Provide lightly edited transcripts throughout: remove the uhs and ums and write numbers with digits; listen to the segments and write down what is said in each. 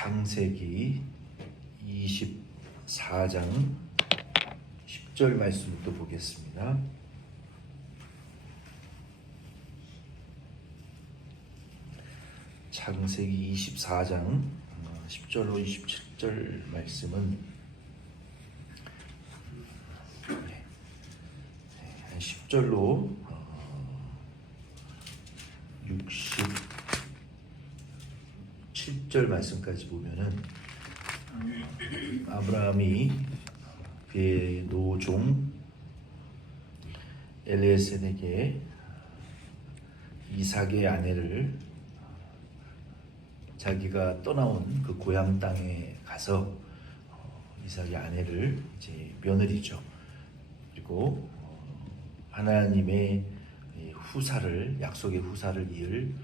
창세기 24장 10절 말씀부터 보겠습니다. 창세기 24장 10절로 27절 말씀은 10절로 67절 말씀까지 보면은 아브라함이 그의 노종 엘리에셀에게 이삭의 아내를 자기가 떠나온 그 고향 땅에 가서 이삭의 아내를 이제 며느리죠. 그리고 하나님의 후사를, 약속의 후사를 이을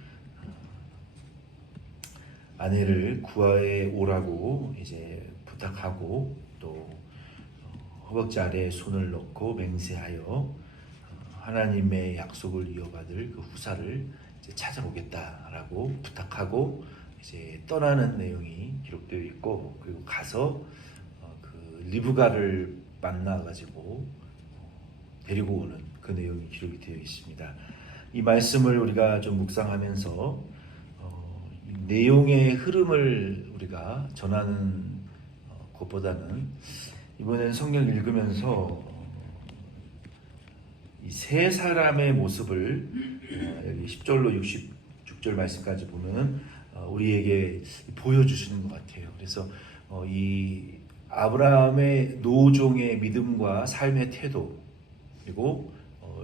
아내를 구하에 오라고 이제 부탁하고 또 허벅지 아래에 손을 넣고 맹세하여 하나님의 약속을 이어받을 그 후사를 이제 찾아오겠다라고 부탁하고 이제 떠나는 내용이 기록되어 있고, 그리고 가서 그 리브가를 만나가지고 데리고 오는 그 내용이 기록이 되어 있습니다. 이 말씀을 우리가 좀 묵상하면서 내용의 흐름을 우리가 전하는 것보다는 이번엔 성경을 읽으면서 이 세 사람의 모습을 여기 10절로 66절 말씀까지 보면 우리에게 보여주시는 것 같아요. 그래서 이 아브라함의 노종의 믿음과 삶의 태도, 그리고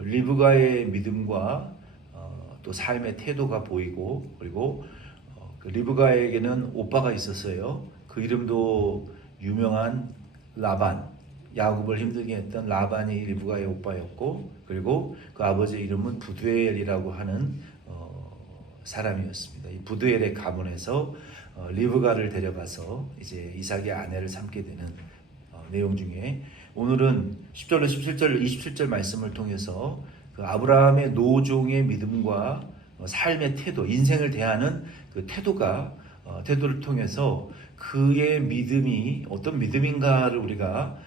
리브가의 믿음과 또 삶의 태도가 보이고, 그리고 그 리브가에게는 오빠가 있었어요. 그 이름도 유명한 라반, 야곱을 힘들게 했던 라반이 리브가의 오빠였고, 그리고 그 아버지의 이름은 부두엘이라고 하는 사람이었습니다. 이 부두엘의 가문에서 리브가를 데려가서 이제 이삭의 아내를 삼게 되는 내용 중에, 오늘은 10절로 17절, 27절 말씀을 통해서 그 아브라함의 노종의 믿음과 삶의 태도, 인생을 대하는 그 태도를 통해서 그의 믿음이 어떤 믿음인가를 우리가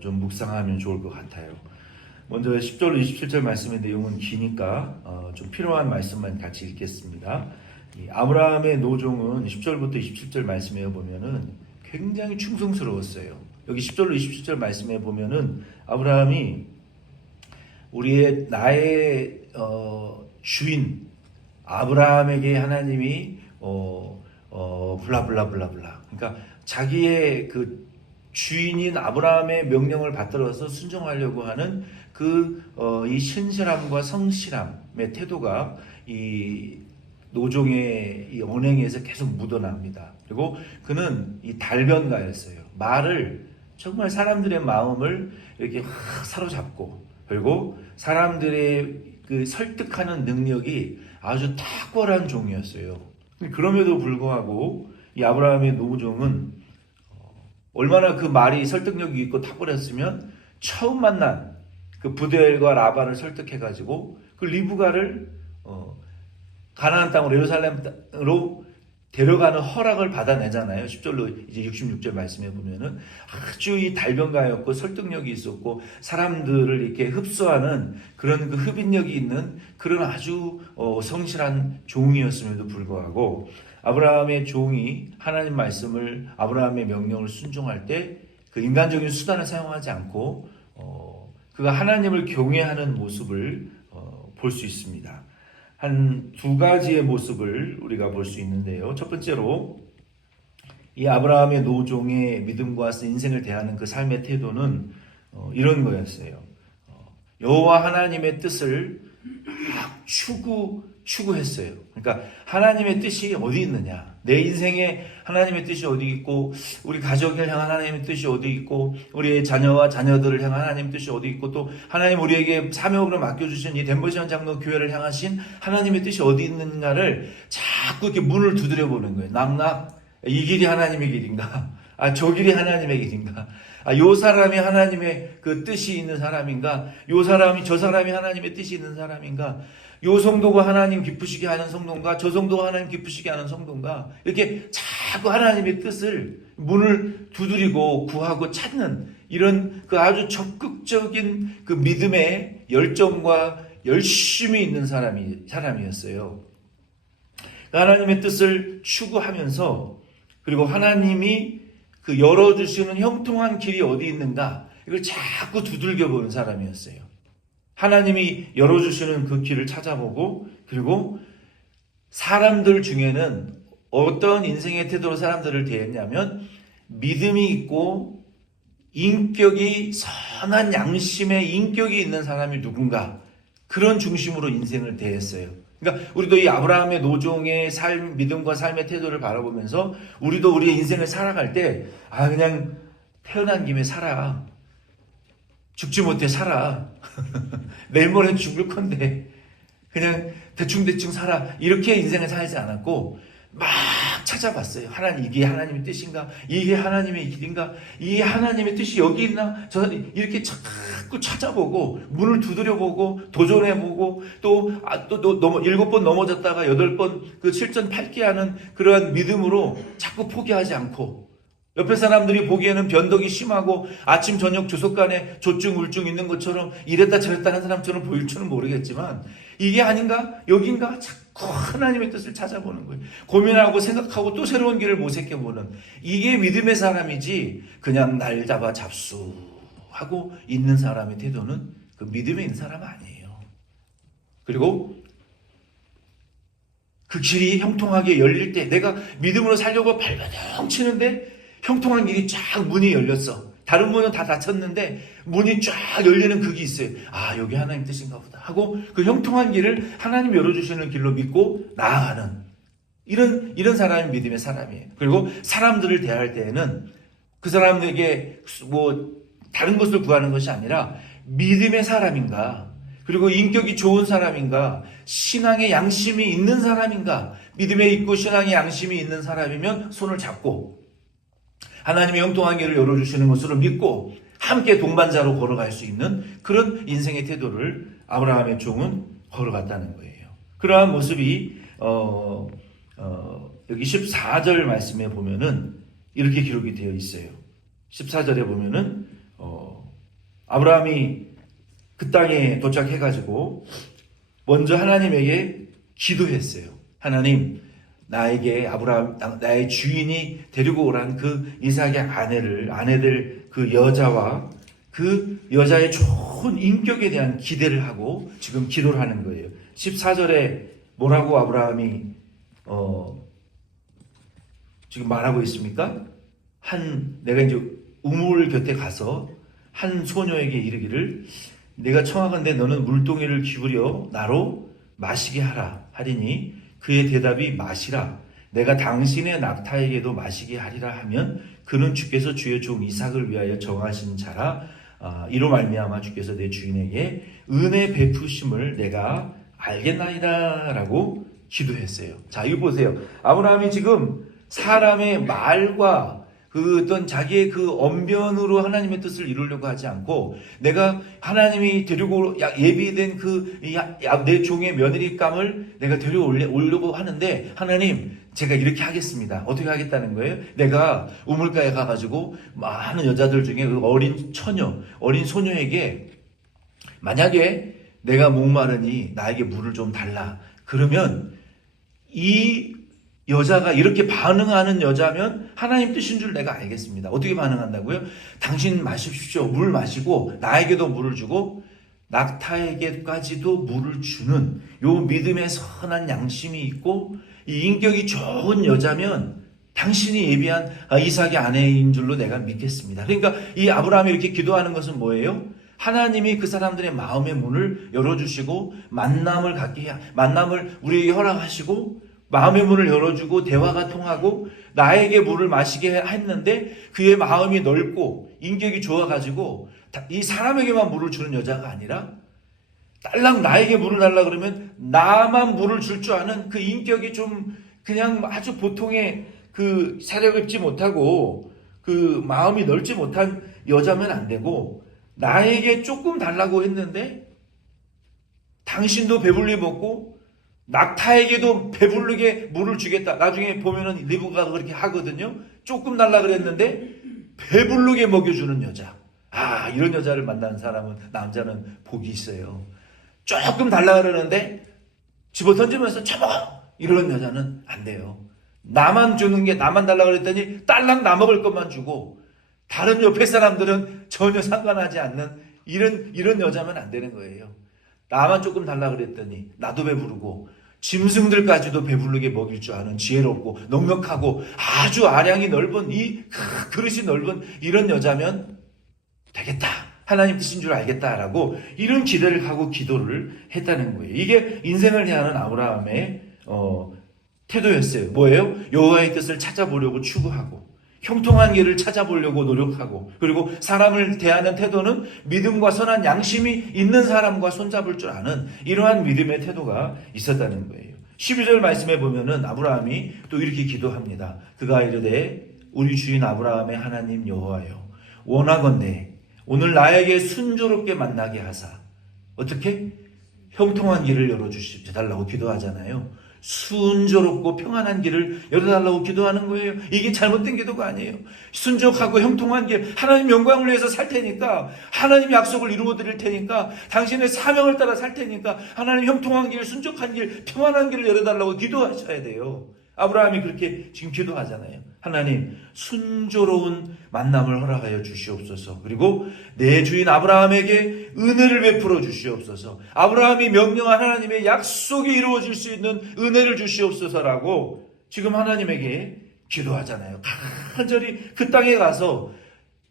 좀 묵상하면 좋을 것 같아요. 먼저 10절로 27절 말씀의 내용은 기니까 좀 필요한 말씀만 같이 읽겠습니다. 이 아브라함의 노종은 10절부터 27절 말씀에 보면은 굉장히 충성스러웠어요. 여기 10절로 27절 말씀에 보면은 아브라함이 나의 주인 아브라함에게 하나님이 블라블라블라블라, 그러니까 자기의 그 주인인 아브라함의 명령을 받들어서 순종하려고 하는 이 신실함과 성실함의 태도가 이 노종의 이 언행에서 계속 묻어납니다. 그리고 그는 이 달변가였어요. 말을 정말 사람들의 마음을 이렇게 사로잡고, 그리고 사람들의 그 설득하는 능력이 아주 탁월한 종이었어요. 그럼에도 불구하고 이 아브라함의 노종은 얼마나 그 말이 설득력이 있고 탁월했으면 처음 만난 그 부두엘과 라반을 설득해가지고 그 리브가를 가나안 땅으로, 예루살렘 땅으로 데려가는 허락을 받아내잖아요. 10절로 이제 66절 말씀해 보면은 아주 이 달변가였고 설득력이 있었고 사람들을 이렇게 흡수하는 그런 그 흡인력이 있는 그런 아주 성실한 종이었음에도 불구하고, 아브라함의 종이 하나님 말씀을, 아브라함의 명령을 순종할 때 그 인간적인 수단을 사용하지 않고 그가 하나님을 경외하는 모습을 볼 수 있습니다. 한 두 가지의 모습을 우리가 볼 수 있는데요. 첫 번째로 이 아브라함의 노종의 믿음과 인생을 대하는 그 삶의 태도는 이런 거였어요. 여호와 하나님의 뜻을 막 추구했어요. 그러니까 하나님의 뜻이 어디 있느냐, 내 인생에 하나님의 뜻이 어디 있고, 우리 가족을 향한 하나님의 뜻이 어디 있고, 우리의 자녀와 자녀들을 향한 하나님의 뜻이 어디 있고, 또 하나님 우리에게 사명으로 맡겨주신 이 덴버시안 장로 교회를 향하신 하나님의 뜻이 어디 있는가를 자꾸 이렇게 문을 두드려보는 거예요. 낙낙, 이 길이 하나님의 길인가? 저 길이 하나님의 길인가? 요 사람이 하나님의 그 뜻이 있는 사람인가? 저 사람이 하나님의 뜻이 있는 사람인가? 요 성도가 하나님 기쁘시게 하는 성도인가? 저 성도가 하나님 기쁘시게 하는 성도인가? 이렇게 자꾸 하나님의 뜻을 문을 두드리고 구하고 찾는 이런 그 아주 적극적인 그 믿음의 열정과 열심이 있는 사람이었어요. 하나님의 뜻을 추구하면서 그리고 하나님이 그 열어주시는 형통한 길이 어디 있는가 이걸 자꾸 두들겨 보는 사람이었어요. 하나님이 열어주시는 그 길을 찾아보고 그리고 사람들 중에는 어떤 인생의 태도로 사람들을 대했냐면 믿음이 있고 인격이 선한 양심의 인격이 있는 사람이 누군가 그런 중심으로 인생을 대했어요. 그러니까 우리도 이 아브라함의 노종의 삶, 믿음과 삶의 태도를 바라보면서 우리도 우리의 인생을 살아갈 때 그냥 태어난 김에 살아. 죽지 못해 살아. 내일 모레는 죽을 건데 그냥 대충 살아. 이렇게 인생을 살지 않았고 막 찾아봤어요. 하나님, 이게 하나님의 뜻인가? 이게 하나님의 길인가? 이 하나님의 뜻이 여기 있나? 저는 이렇게 자꾸 찾아보고 문을 두드려보고 도전해보고 또 7번 넘어졌다가 8번 그 7전 8기 하는 그러한 믿음으로 자꾸 포기하지 않고 옆에 사람들이 보기에는 변덕이 심하고 아침 저녁 주석간에 조증 우울증 있는 것처럼 이랬다 저랬다 하는 사람처럼 보일 줄은 모르겠지만 이게 아닌가? 여긴가? 자꾸 하나님의 뜻을 찾아보는 거예요. 고민하고 생각하고 또 새로운 길을 모색해보는 이게 믿음의 사람이지 그냥 날 잡아 잡수하고 있는 사람의 태도는 그 믿음에 있는 사람 아니에요. 그리고 그 길이 형통하게 열릴 때 내가 믿음으로 살려고 발버둥 치는데 형통한 길이 쫙 문이 열렸어. 다른 문은 다 닫혔는데 문이 쫙 열리는 그게 있어요. 여기 하나님 뜻인가 보다 하고 그 형통한 길을 하나님 열어주시는 길로 믿고 나아가는 이런 사람이 믿음의 사람이에요. 그리고 사람들을 대할 때에는 그 사람에게 뭐 다른 것을 구하는 것이 아니라 믿음의 사람인가 그리고 인격이 좋은 사람인가 신앙의 양심이 있는 사람인가 믿음에 있고 신앙의 양심이 있는 사람이면 손을 잡고 하나님의 형통한 길을 열어주시는 것으로 믿고 함께 동반자로 걸어갈 수 있는 그런 인생의 태도를 아브라함의 종은 걸어갔다는 거예요. 그러한 모습이 여기 14절 말씀에 보면은 이렇게 기록이 되어 있어요. 14절에 보면은 아브라함이 그 땅에 도착해가지고 먼저 하나님에게 기도했어요. 하나님, 나에게 나의 주인이 데리고 오란 그 이삭의 아내들 그 여자와 그 여자의 좋은 인격에 대한 기대를 하고 지금 기도를 하는 거예요. 14절에 뭐라고 아브라함이 지금 말하고 있습니까? 내가 이제 우물 곁에 가서 한 소녀에게 이르기를 내가 청하건대 너는 물동이를 기울여 나로 마시게 하리니 그의 대답이 마시라 내가 당신의 낙타에게도 마시게 하리라 하면 그는 주께서 주의 종 이삭을 위하여 정하신 자라 이로 말미암아 주께서 내 주인에게 은혜 베푸심을 내가 알겠나이다 라고 기도했어요. 자, 이거 보세요. 아브라함이 지금 사람의 말과 그 어떤 자기의 그 언변으로 하나님의 뜻을 이루려고 하지 않고 내가 하나님이 데리고 예비된 그 내 종의 며느리감을 내가 데려오려고 하는데 하나님 제가 이렇게 하겠습니다. 어떻게 하겠다는 거예요? 내가 우물가에 가가지고 많은 여자들 중에 그 어린 소녀에게 만약에 내가 목마르니 나에게 물을 좀 달라. 그러면 이 여자가 이렇게 반응하는 여자면 하나님 뜻인 줄 내가 알겠습니다. 어떻게 반응한다고요? 당신 마십시오. 물 마시고 나에게도 물을 주고 낙타에게까지도 물을 주는 요 믿음의 선한 양심이 있고 이 인격이 좋은 여자면 당신이 예비한 이삭의 아내인 줄로 내가 믿겠습니다. 그러니까 이 아브라함이 이렇게 기도하는 것은 뭐예요? 하나님이 그 사람들의 마음의 문을 열어주시고 만남을 우리에게 허락하시고 마음의 문을 열어주고 대화가 통하고 나에게 물을 마시게 했는데 그의 마음이 넓고 인격이 좋아가지고 이 사람에게만 물을 주는 여자가 아니라 딸랑 나에게 물을 달라 그러면 나만 물을 줄 줄 아는 그 인격이 좀 그냥 아주 보통의 그 세력 입지 못하고 그 마음이 넓지 못한 여자면 안 되고 나에게 조금 달라고 했는데 당신도 배불리 먹고 낙타에게도 배부르게 물을 주겠다. 나중에 보면은 리브가가 그렇게 하거든요. 조금 달라 그랬는데 배부르게 먹여주는 여자. 이런 여자를 만나는 사람은, 남자는 복이 있어요. 조금 달라 그러는데 집어 던지면서 쳐먹어! 이런 여자는 안 돼요. 나만 주는 게, 나만 달라 그랬더니 딸랑 나 먹을 것만 주고 다른 옆에 사람들은 전혀 상관하지 않는 이런 여자면 안 되는 거예요. 나만 조금 달라 그랬더니 나도 배부르고 짐승들까지도 배부르게 먹일 줄 아는 지혜롭고 넉넉하고 아주 아량이 넓은, 이 그릇이 넓은 이런 여자면 되겠다. 하나님 뜻인 줄 알겠다라고 이런 기대를 하고 기도를 했다는 거예요. 이게 인생을 대하는 아브라함의 태도였어요. 뭐예요? 여호와의 뜻을 찾아보려고 추구하고 형통한 길을 찾아보려고 노력하고, 그리고 사람을 대하는 태도는 믿음과 선한 양심이 있는 사람과 손잡을 줄 아는 이러한 믿음의 태도가 있었다는 거예요. 12절 말씀에 보면은 아브라함이 또 이렇게 기도합니다. 그가 이르되 우리 주인 아브라함의 하나님 여호와여, 원하건대 오늘 나에게 순조롭게 만나게 하사. 어떻게? 형통한 길을 열어주시달라고 기도하잖아요. 순조롭고 평안한 길을 열어달라고 기도하는 거예요. 이게 잘못된 기도가 아니에요. 순종하고 형통한 길, 하나님 영광을 위해서 살 테니까, 하나님 약속을 이루어 드릴 테니까, 당신의 사명을 따라 살 테니까 하나님 형통한 길, 순종한 길, 평안한 길을 열어달라고 기도하셔야 돼요. 아브라함이 그렇게 지금 기도하잖아요. 하나님, 순조로운 만남을 허락하여 주시옵소서. 그리고 내 주인 아브라함에게 은혜를 베풀어 주시옵소서. 아브라함이 명령한 하나님의 약속이 이루어질 수 있는 은혜를 주시옵소서라고 지금 하나님에게 기도하잖아요. 간절히 그 땅에 가서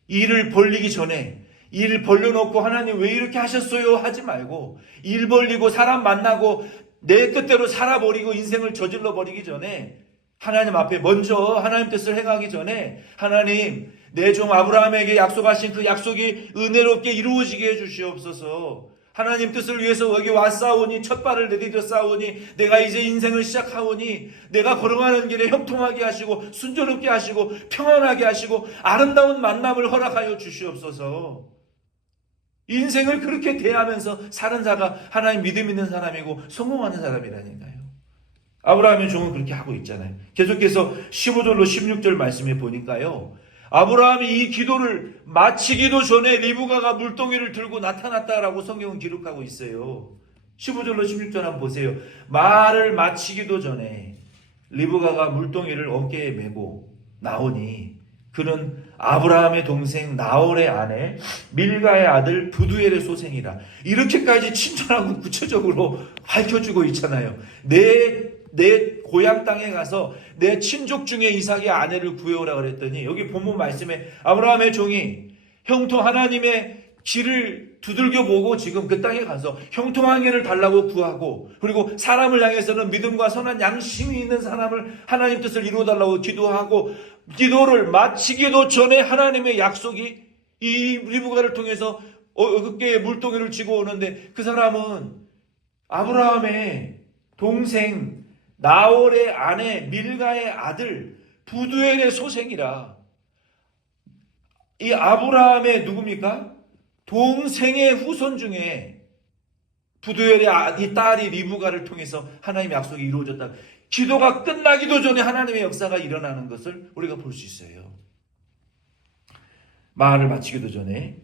일을 벌리기 전에, 일 벌려놓고 하나님 왜 이렇게 하셨어요? 하지 말고, 일 벌리고 사람 만나고 내 뜻대로 살아버리고 인생을 저질러 버리기 전에 하나님 앞에 먼저 하나님 뜻을 행하기 전에, 하나님 내 종 아브라함에게 약속하신 그 약속이 은혜롭게 이루어지게 해주시옵소서. 하나님 뜻을 위해서 여기 왔사오니, 첫 발을 내디뎌 싸우니, 내가 이제 인생을 시작하오니 내가 걸어가는 길에 형통하게 하시고 순조롭게 하시고 평안하게 하시고 아름다운 만남을 허락하여 주시옵소서. 인생을 그렇게 대하면서 사는 자가 하나님 믿음 있는 사람이고 성공하는 사람이라니까요. 아브라함의 종은 그렇게 하고 있잖아요. 계속해서 15절로 16절 말씀에 보니까요, 아브라함이 이 기도를 마치기도 전에 리브가가 물동이를 들고 나타났다라고 성경은 기록하고 있어요. 15절로 16절 한번 보세요. 말을 마치기도 전에 리브가가 물동이를 어깨에 메고 나오니 그는 아브라함의 동생 나홀의 아내 밀가의 아들 부두엘의 소생이라. 이렇게까지 친절하고 구체적으로 밝혀주고 있잖아요. 내 고향 땅에 가서 내 친족 중에 이삭의 아내를 구해오라 그랬더니, 여기 본문 말씀에 아브라함의 종이 하나님의 길을 두들겨 보고 지금 그 땅에 가서 형통한 길을 달라고 구하고, 그리고 사람을 향해서는 믿음과 선한 양심이 있는 사람을 하나님 뜻을 이루어 달라고 기도하고, 기도를 마치기도 전에 하나님의 약속이 이 리브가를 통해서 어깨에 물동이를 쥐고 오는데, 그 사람은 아브라함의 동생 나홀의 아내 밀가의 아들 부두엘의 소생이라. 이 아브라함의 누굽니까? 동생의 후손 중에 부두엘의 이 딸이 리브가를 통해서 하나님의 약속이 이루어졌다. 기도가 끝나기도 전에 하나님의 역사가 일어나는 것을 우리가 볼 수 있어요. 말을 마치기도 전에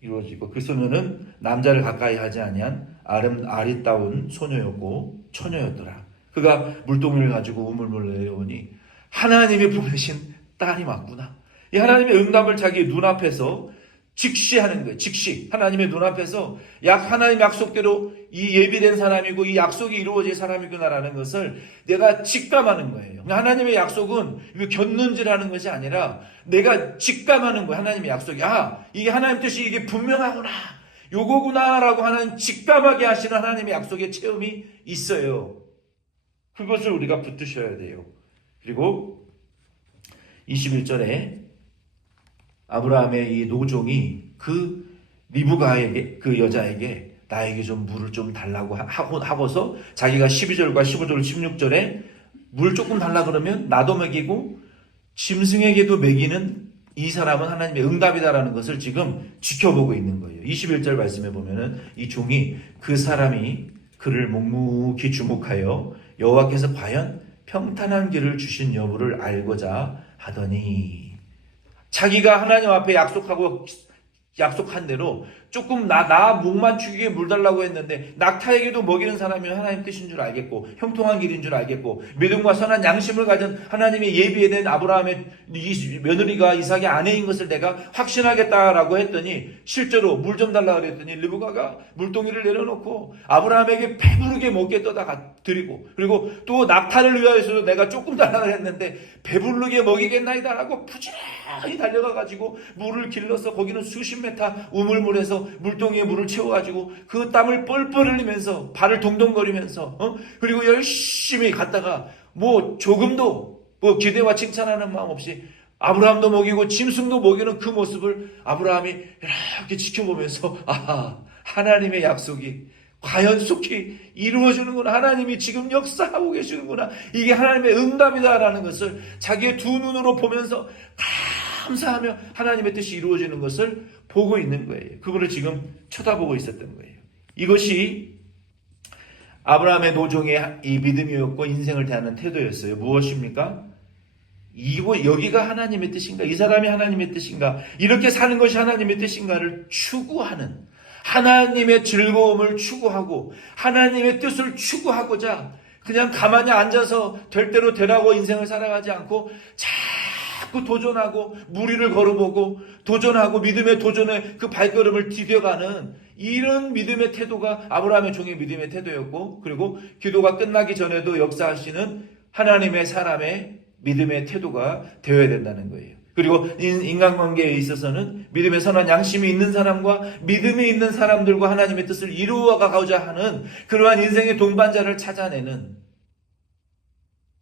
이루어지고, 그 소녀는 남자를 가까이 하지 아니한 아리따운 소녀였고 처녀였더라. 그가 물동이를 가지고 우물물 내려오니 하나님이 보내신 딸이 맞구나. 이 하나님의 응답을 자기 눈앞에서 직시하는 거예요. 직시. 하나님의 눈앞에서 하나님 약속대로 이 예비된 사람이고 이 약속이 이루어질 사람이구나라는 것을 내가 직감하는 거예요. 하나님의 약속은 곁눈질하는 것이 아니라 내가 직감하는 거예요. 하나님의 약속이. 이게 하나님 뜻이 이게 분명하구나. 요거구나라고 하나님 직감하게 하시는 하나님의 약속의 체험이 있어요. 그것을 우리가 붙드셔야 돼요. 그리고 21절에 아브라함의 이 노종이 그 리브가에게, 그 여자에게 나에게 좀 물을 좀 달라고 하고서 자기가 12절과 15절 16절에 물 조금 달라 그러면 나도 먹이고 짐승에게도 먹이는 이 사람은 하나님의 응답이다라는 것을 지금 지켜보고 있는 거예요. 21절 말씀에 보면은 이 종이 그 사람이 그를 묵묵히 주목하여 여호와께서 과연 평탄한 길을 주신 여부를 알고자 하더니, 자기가 하나님 앞에 약속한 대로 조금 나 목만 죽이게 물 달라고 했는데 낙타에게도 먹이는 사람이 하나님 뜻인 줄 알겠고 형통한 길인 줄 알겠고 믿음과 선한 양심을 가진 하나님의 예비된 아브라함의 며느리가 이삭의 아내인 것을 내가 확신하겠다라고 했더니 실제로 물 좀 달라고 그랬더니 리브가가 물동이를 내려놓고 아브라함에게 배부르게 먹게 떠다 드리고, 그리고 또 낙타를 위하여서도 내가 조금 달라고 했는데 배부르게 먹이겠나이다라고 부지런히 달려가가지고 물을 길러서 거기는 수십 메타 우물물에서 물동이에 물을 채워가지고 그 땀을 뻘뻘 흘리면서 발을 동동거리면서 그리고 열심히 갔다가 뭐 조금도 뭐 기대와 칭찬하는 마음 없이 아브라함도 먹이고 짐승도 먹이는 그 모습을 아브라함이 이렇게 지켜보면서 하나님의 약속이 과연 속히 이루어지는구나, 하나님이 지금 역사하고 계시는구나, 이게 하나님의 응답이다라는 것을 자기의 두 눈으로 보면서 감사하며 하나님의 뜻이 이루어지는 것을 보고 있는 거예요. 그거를 지금 쳐다보고 있었던 거예요. 이것이 아브라함의 노종의 이 믿음이었고 인생을 대하는 태도였어요. 무엇입니까? 여기가 하나님의 뜻인가? 이 사람이 하나님의 뜻인가? 이렇게 사는 것이 하나님의 뜻인가를 추구하는, 하나님의 즐거움을 추구하고 하나님의 뜻을 추구하고자 그냥 가만히 앉아서 될 대로 되라고 인생을 살아가지 않고 자꾸 도전하고 무리를 걸어보고 도전하고 믿음의 도전에 그 발걸음을 디뎌가는 이런 믿음의 태도가 아브라함의 종의 믿음의 태도였고, 그리고 기도가 끝나기 전에도 역사하시는 하나님의 사람의 믿음의 태도가 되어야 된다는 거예요. 그리고 인간관계에 있어서는 믿음의 선한 양심이 있는 사람과 믿음이 있는 사람들과 하나님의 뜻을 이루어가고자 하는 그러한 인생의 동반자를 찾아내는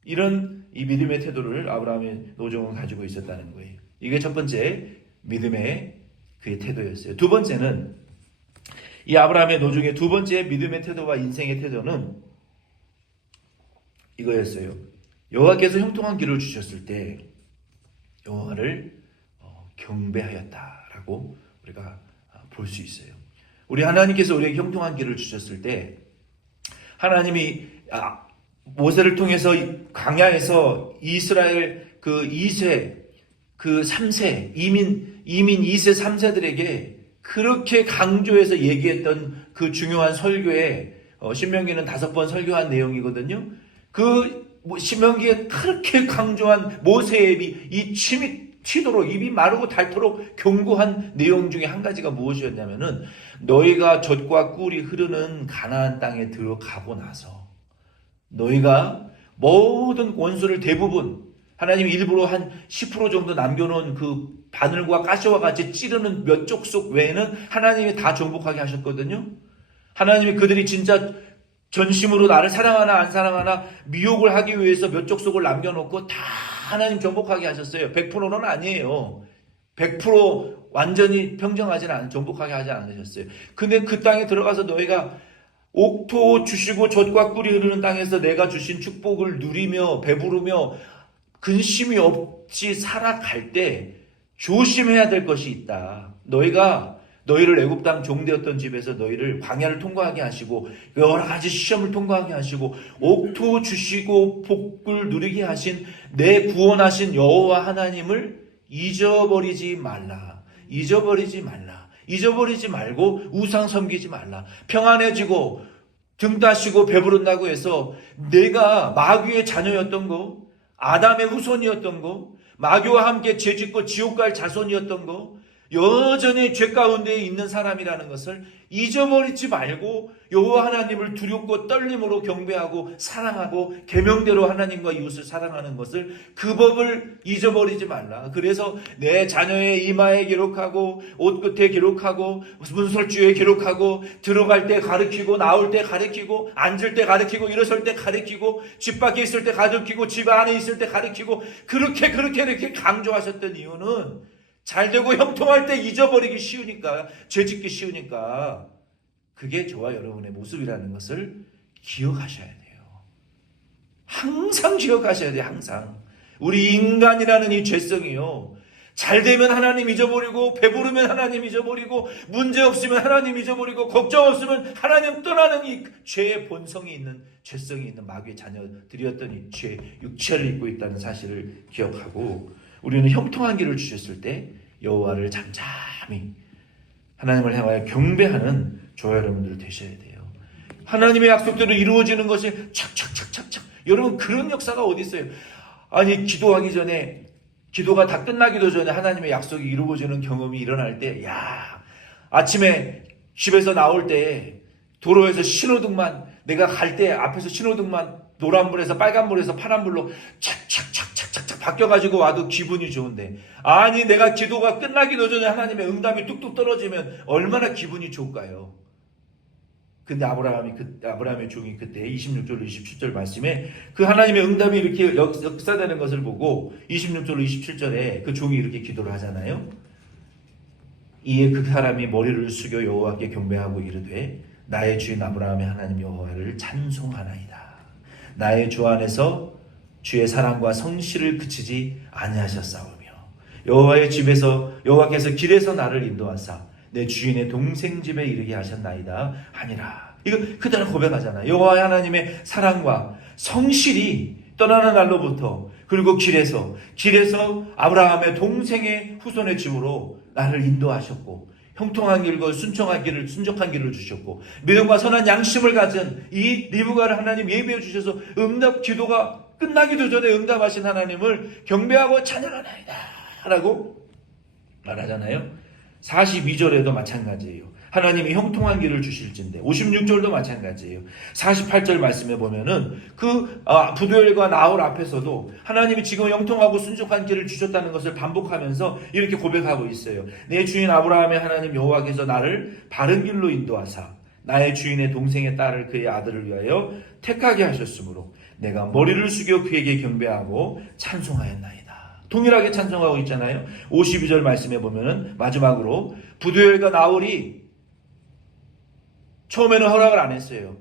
이런 이 믿음의 태도를 아브라함의 노종은 가지고 있었다는 거예요. 이게 첫 번째 믿음의 그의 태도였어요. 두 번째는, 이 아브라함의 노종의 두 번째 믿음의 태도와 인생의 태도는 이거였어요. 여호와께서 형통한 길을 주셨을 때 여호와를 경배하였다라고 우리가 볼 수 있어요. 우리 하나님께서 우리에게 형통한 길을 주셨을 때 하나님이 모세를 통해서 광야에서 이스라엘 그 2세 그 3세 이민 2세 3세들에게 그렇게 강조해서 얘기했던 그 중요한 설교에 신명기는 5번 설교한 내용이거든요. 그 신명기에 그렇게 강조한 모세의 이 침이 튀도록 입이 마르고 닳도록 경고한 내용 중에 한 가지가 무엇이었냐면은 너희가 젖과 꿀이 흐르는 가나안 땅에 들어가고 나서 너희가 모든 원수를 대부분 하나님이 일부러 한 10% 정도 남겨놓은 그 바늘과 가시와 같이 찌르는 몇 족속 외에는 하나님이 다 정복하게 하셨거든요. 하나님이 그들이 진짜 전심으로 나를 사랑하나 안 사랑하나 미혹을 하기 위해서 몇 족속을 남겨놓고 다 하나님 정복하게 하셨어요. 100%는 아니에요. 100% 완전히 평정하지는 정복하게 하지 않으셨어요. 근데 그 땅에 들어가서 너희가 옥토 주시고 젖과 꿀이 흐르는 땅에서 내가 주신 축복을 누리며 배부르며 근심이 없이 살아갈 때 조심해야 될 것이 있다. 너희를 애굽 땅 종되었던 집에서 너희를 광야를 통과하게 하시고 여러 가지 시험을 통과하게 하시고 옥토 주시고 복을 누리게 하신 내 구원하신 여호와 하나님을 잊어버리지 말라. 잊어버리지 말고 우상 섬기지 말라. 평안해지고 등 따시고 배부른다고 해서 내가 마귀의 자녀였던 거, 아담의 후손이었던 거, 마귀와 함께 죄짓고 지옥 갈 자손이었던 거, 여전히 죄 가운데 있는 사람이라는 것을 잊어버리지 말고 여호와 하나님을 두렵고 떨림으로 경배하고 사랑하고 계명대로 하나님과 이웃을 사랑하는 것을, 그 법을 잊어버리지 말라. 그래서 내 자녀의 이마에 기록하고 옷끝에 기록하고 문설주에 기록하고 들어갈 때 가르치고 나올 때 가르치고 앉을 때 가르치고 일어설 때 가르치고 집 밖에 있을 때 가르치고 집 안에 있을 때 가르치고 그렇게 강조하셨던 이유는 잘되고 형통할 때 잊어버리기 쉬우니까, 죄짓기 쉬우니까. 그게 저와 여러분의 모습이라는 것을 기억하셔야 돼요. 항상 기억하셔야 돼요. 항상. 우리 인간이라는 이 죄성이요, 잘 되면 하나님 잊어버리고, 배부르면 하나님 잊어버리고, 문제 없으면 하나님 잊어버리고, 걱정 없으면 하나님 떠나는 이 죄의 본성이 있는, 죄성이 있는 마귀의 자녀들이었던 이 죄, 육체를 입고 있다는 사실을 기억하고, 우리는 형통한 길을 주셨을 때 여호와를 잠잠히 하나님을 향하여 경배하는 저와 여러분들 되셔야 돼요. 하나님의 약속대로 이루어지는 것이 착착착착착. 여러분, 그런 역사가 어디 있어요? 아니, 기도하기 전에, 기도가 다 끝나기도 전에 하나님의 약속이 이루어지는 경험이 일어날 때, 야, 아침에 집에서 나올 때 도로에서 신호등만, 내가 갈 때 앞에서 신호등만 노란불에서 빨간불에서 파란불로 착착착착착착 바뀌어가지고 와도 기분이 좋은데, 아니, 내가 기도가 끝나기도 전에 하나님의 응답이 뚝뚝 떨어지면 얼마나 기분이 좋을까요? 근데 아브라함의 종이 그때 26절 27절 말씀에 그 하나님의 응답이 이렇게 역사되는 것을 보고 26절 27절에 그 종이 이렇게 기도를 하잖아요. 이에 그 사람이 머리를 숙여 여호와께 경배하고 이르되 나의 주인 아브라함의 하나님 여호와를 찬송하나이다. 나의 주 안에서 주의 사랑과 성실을 그치지 아니하셨사오며 여호와의 집에서 여호와께서 길에서 나를 인도하사 내 주인의 동생 집에 이르게 하셨나이다 하니라. 이거 그대로 고백하잖아요. 여호와 하나님의 사랑과 성실이 떠나는 날로부터, 그리고 길에서 아브라함의 동생의 후손의 집으로 나를 인도하셨고, 형통한 길과 순종한 길을 주셨고, 믿음과 선한 양심을 가진 이 리브가를 하나님 예배해 주셔서 기도가 끝나기도 전에 응답하신 하나님을 경배하고 찬양하나이다 라고 말하잖아요. 42절에도 마찬가지예요. 하나님이 형통한 길을 주실진데, 56절도 마찬가지예요. 48절 말씀에 보면은 부두엘과 나홀 앞에서도 하나님이 지금 형통하고 순종한 길을 주셨다는 것을 반복하면서 이렇게 고백하고 있어요. 내 주인 아브라함의 하나님 여호와께서 나를 바른 길로 인도하사 나의 주인의 동생의 딸을 그의 아들을 위하여 택하게 하셨으므로 내가 머리를 숙여 그에게 경배하고 찬송하였나이다. 동일하게 찬송하고 있잖아요. 52절 말씀에 보면은 마지막으로 부두엘과 나홀이 처음에는 허락을 안 했어요.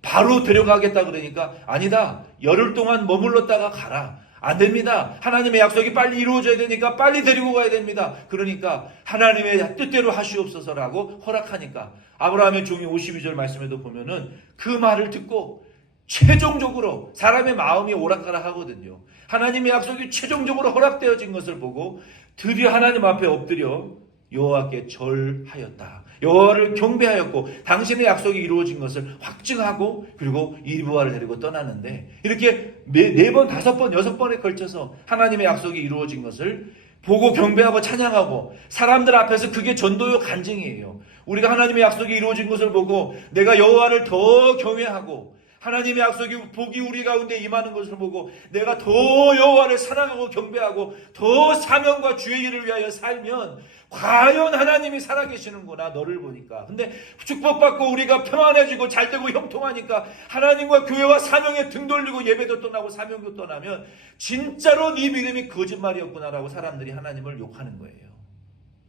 바로 데려가겠다 그러니까 아니다. 열흘 동안 머물렀다가 가라. 안 됩니다. 하나님의 약속이 빨리 이루어져야 되니까 빨리 데리고 가야 됩니다. 그러니까 하나님의 뜻대로 하시옵소서라고 허락하니까 아브라함의 종이 52절 말씀에도 보면은 그 말을 듣고 최종적으로 사람의 마음이 오락가락 하거든요. 하나님의 약속이 최종적으로 허락되어진 것을 보고 드디어 하나님 앞에 엎드려 여호와께 절하였다. 여호와를 경배하였고 당신의 약속이 이루어진 것을 확증하고, 그리고 이브와를 데리고 떠나는데, 이렇게 4번, 5번, 6번에 걸쳐서 하나님의 약속이 이루어진 것을 보고 경배하고 찬양하고, 사람들 앞에서 그게 전도요 간증이에요. 우리가 하나님의 약속이 이루어진 것을 보고 내가 여호와를 더 경외하고, 하나님의 약속이 복이 우리 가운데 임하는 것을 보고 내가 더 여호와를 사랑하고 경배하고 더 사명과 주의 일을 위하여 살면 과연 하나님이 살아계시는구나, 너를 보니까. 근데 축복받고 우리가 평안해지고 잘되고 형통하니까 하나님과 교회와 사명에 등 돌리고 예배도 떠나고 사명도 떠나면 진짜로 네 믿음이 거짓말이었구나라고 사람들이 하나님을 욕하는 거예요.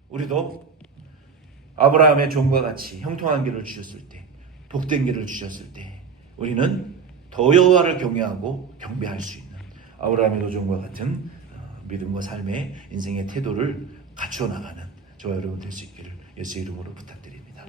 우리도 아브라함의 종과 같이 형통한 길을 주셨을 때, 복된 길을 주셨을 때 우리는 더 여호와를 경외하고 경배할 수 있는 아브라함의 도전과 같은 믿음과 삶의 인생의 태도를 갖추어 나가는 저와 여러분 될 수 있기를 예수의 이름으로 부탁드립니다.